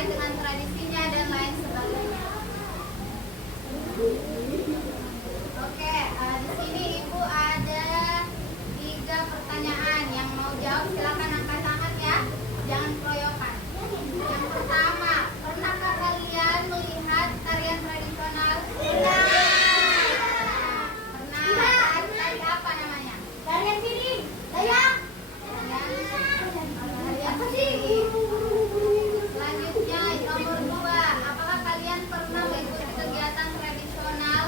terkait dengan tradisinya dan lain sebagainya. Oke, di sini Ibu ada 3 pertanyaan. Yang mau jawab silakan angkat tangan ya, jangan keroyokan. Yang pertama, pernahkah kalian melihat tarian tradisional? Pernah. Tari apa namanya? Tarian piring. Layang. Selanjutnya nomor 2, apakah kalian pernah mengikuti kegiatan tradisional?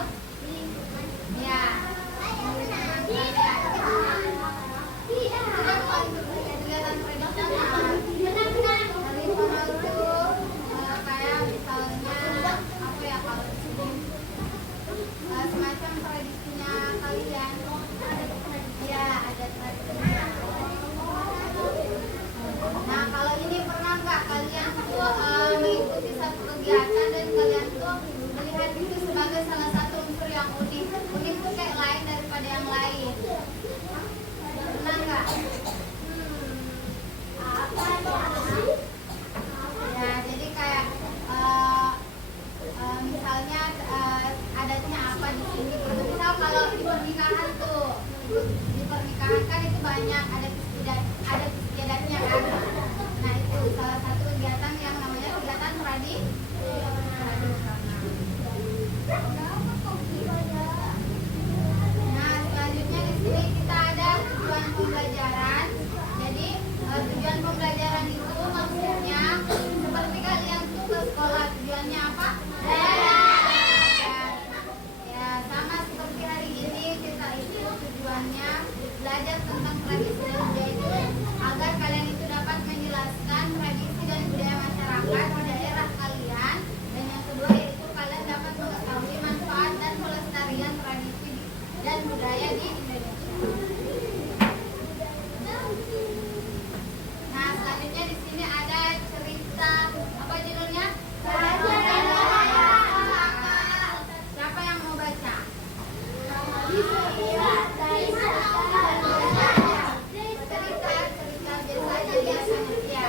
Ya. Kegiatan tradisional. Tradisional itu kayak misalnya apa ya, kalau di sini semacam tradisinya kalian. Ya, ada tradisinya. Nah, kalau ini pernah nggak kalian tuh mengikuti satu kegiatan dan kalian tuh melihat itu sebagai salah satu unsur yang unik. Unik tuh kayak lain daripada yang lain. Pernah nggak? Ya, jadi kayak misalnya adatnya apa di sini. Gitu. Misal kalau di pernikahan tuh, di pernikahan kan itu banyak adat istiadatnya kan. Nah, itu salah satu kegiatan yang namanya kegiatan tradisional. Nah, selanjutnya di sini kita ada tujuan pembelajaran. Jadi tujuan pembelajaran itu maksudnya seperti kalian tuh ke sekolah, tujuannya apa? Ya, sama seperti hari ini kita itu tujuannya belajar tentang tradisi dan budaya itu agar kalian itu dapat menjelaskan tradisi dan budaya masyarakat di daerah kalian, dan yang kedua yaitu kalian dapat mengetahui manfaat dan pelestarian tradisi dan budaya di Indonesia. Nah, selanjutnya di sini ada cerita apa judulnya? Siapa yang mau baca? Biasanya ya.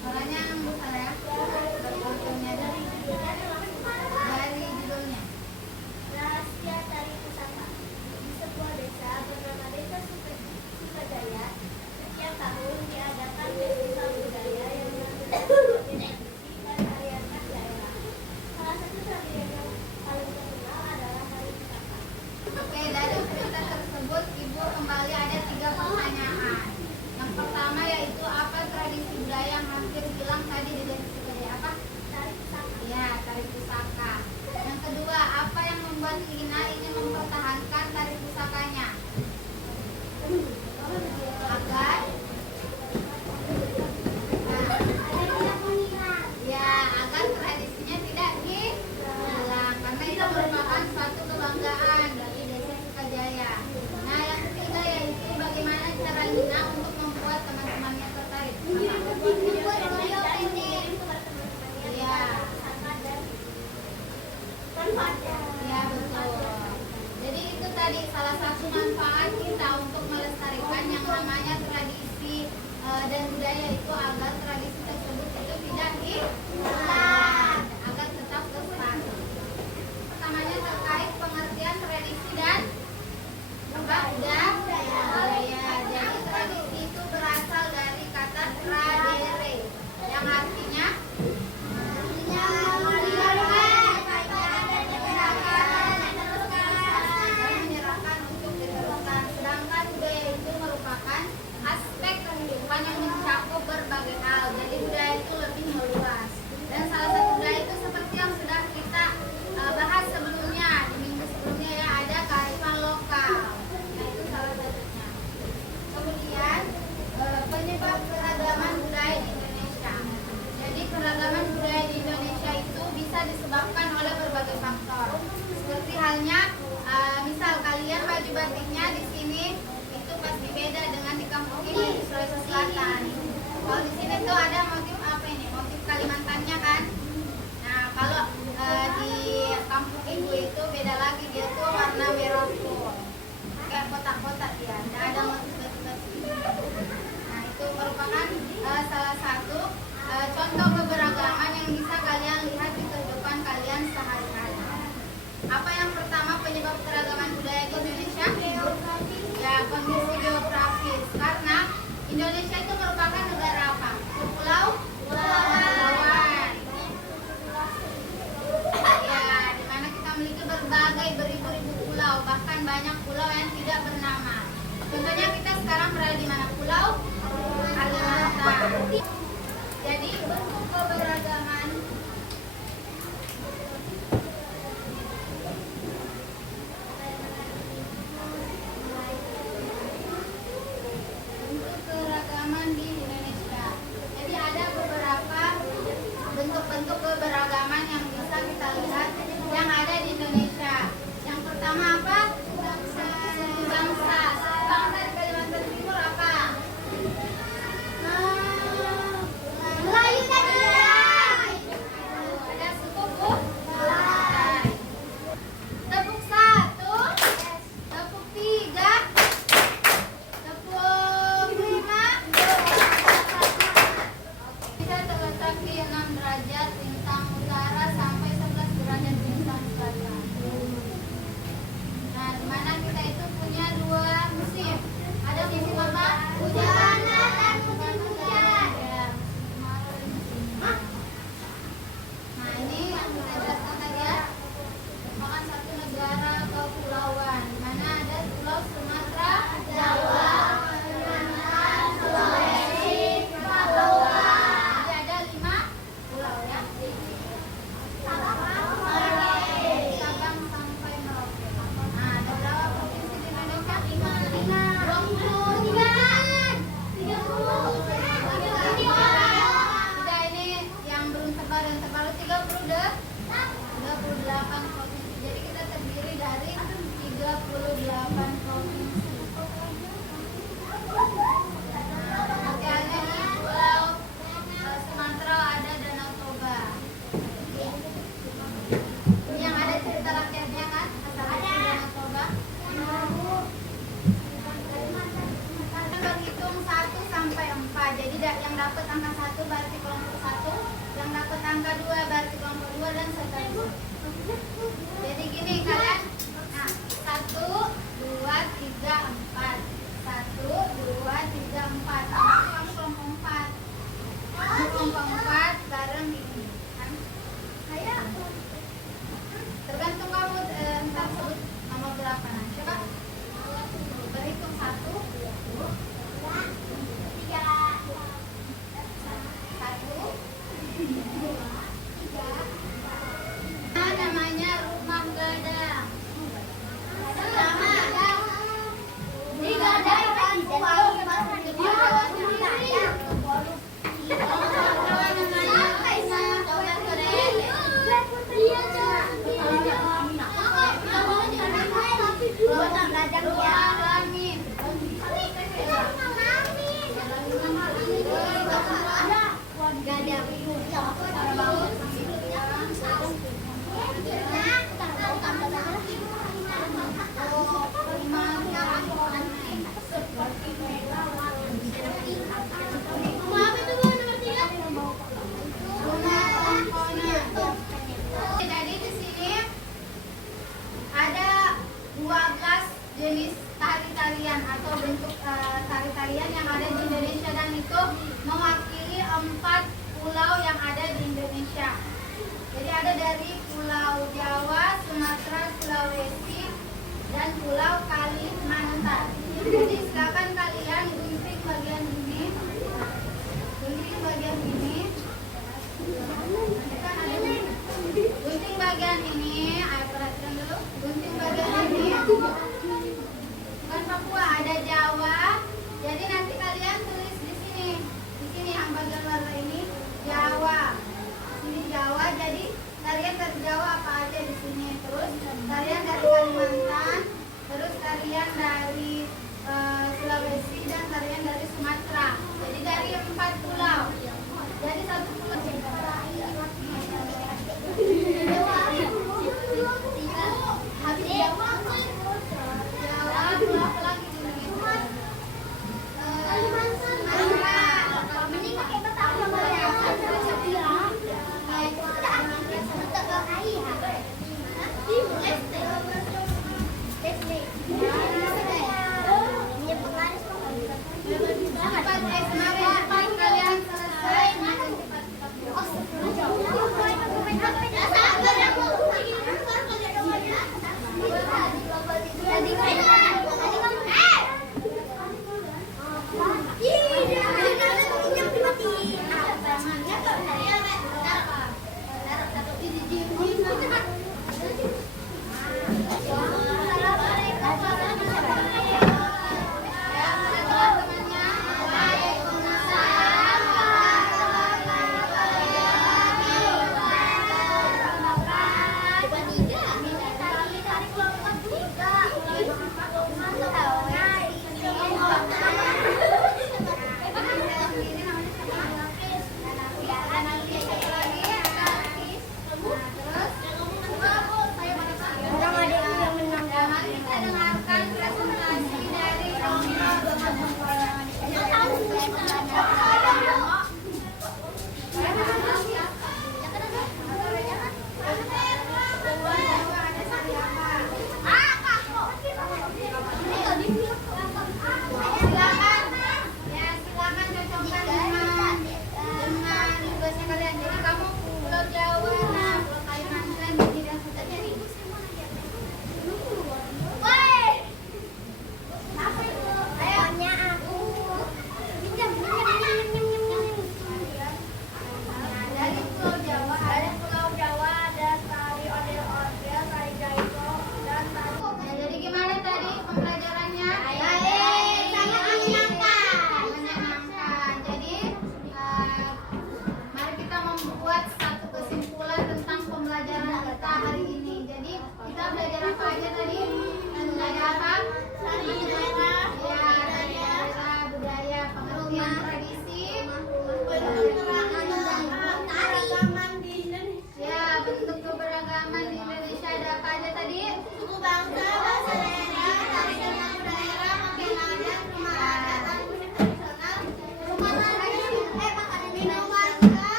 Suaranya besar ya. Dari judulnya. Rahasia Tari Pusaka. Di sebuah desa bernama Desa Sukajaya, setiap tahun diadakan festival budaya yang mengangkat tradisi dan tarian khas daerah. Salah satu tarian yang paling terkenal adalah Tari Pusaka. Oke, dari cerita tersebut Ibu kembali ada 3 pertanyaan. Yang pertama yaitu apa tradisi budaya yang hampir hilang tadi di Desa Sukajaya? Apa? Tari Pusaka. Ya, tari pusaka. Yang kedua, apa yang membuat Lina ingin mempertahankan tari pusakanya? Agar ya, agar tradisinya tidak hilang, karena itu merupakan suatu kebanggaan bagi Desa Sukajaya. Nah, yang ketiga yaitu bagaimana cara Lina untuk membuat teman-temannya tertarik. Ya. Ya, betul. Jadi itu tadi salah satu manfaat kita untuk melestarikan yang namanya tradisi dan budaya itu agar tradisi tersebut itu tidak hilang, agar tetap lestari. Pertamanya terkait pengertian tradisi dan budaya. Jadi tradisi itu berasal dari kata tradere yang artinya menyerahkan untuk diteruskan. Sedangkan budaya itu merupakan aspek kehidupan yang mencakup berbagai hal. Jadi budaya itu lebih meluas. Dan salah satu budaya itu seperti yang sudah kita bahas sebelumnya, di minggu sebelumnya ya, ada kearifan lokal. Nah, itu salah satunya. Kemudian penyebab keragaman budaya di Indonesia. Jadi keragaman budaya di Indonesia itu bisa disebabkan oleh berbagai faktor. Seperti halnya misal kalian baju batiknya di sini itu pasti beda dengan di kampung ini di Sulawesi Selatan. Kalau di sini tuh ada motif apa ini? Motif Kalimantannya kan. Nah, kalau di kampung ibu itu beda lagi, dia tuh warna merah tuh. Kayak kotak-kotak dia. Tidak ada motif batik-batik. Nah, itu merupakan salah satu contoh keberagaman yang bisa kalian lihat di kehidupan kalian sehari-hari. Apa yang pertama penyebab keragaman budaya di Indonesia? Ya, kondisi geografis. Karena Indonesia itu merupakan negara apa? Kepulauan. Ya, di mana kita memiliki berbagai beribu-ribu pulau, bahkan banyak pulau yang tidak bernama. Contohnya kita sekarang berada di mana? Pulau Kalimantan. Jadi bentuk keberagaman di Indonesia. Jadi ada beberapa bentuk-bentuk keberagaman yang bisa kita lihat yang ada di Indonesia. Yang pertama apa? Suku bangsa. Suku bangsa di Kalimantan Timur apa? Melayu dan Dayak. Ada suku Dayak. Tepuk 1, tepuk 3, tepuk 5. Kita terletak di 6 derajat lintang utara sampai 11 derajat lintang selatan. Nah, di mana kita itu punya 2 musim. Ada musim apa? Hujan dan musim hujan. Ya, musim kemarau dan musim hujan. Nah, ini yang kita jelaskan tadi ya. Merupakan satu negara kepulauan, di mana ada Pulau Sumatera, Jawa, Kalimantan, Sulawesi, Papua. Jadi ada 5 pulau ya. Sabang sampai Merauke. Nah, ada berapa provinsi di Indonesia? 30. Udah, ini yang belum terbaru. Yang terbaru 38 provinsi. Jadi kita terdiri dari 38 provinsi. Bagiannya di Pulau Sumatera ada Danau Toba. Ini yang ada cerita rakyatnya kan? Asal Danau Toba. Kita berhitung 1 sampai 4. Jadi yang dapat angka 1 berarti kelompok 1, yang dapat angka 2 berarti kelompok 2 dan seterusnya. Jadi gini kalian. Nah, 1, 2, 3, 4. 1, 2, 3, 4. Kamu kelompok 4. Kamu kelompok 4 bareng ini. Kan? Tergantung kamu entar sebut nomor berapa. Nah, coba berhitung 1, 2, 3, 1, 2, 3. Nah, namanya rumah gadang. Di gadang kan uang Jadi di sini ada 12 jenis tari-tarian atau bentuk tari-tarian yang ada di Indonesia, dan itu mewakili 4 pulau yang ada di Indonesia. Jadi ada dari Pulau Jawa, Sumatera, Sulawesi, dan Pulau Kalimantan. Jadi silakan kalian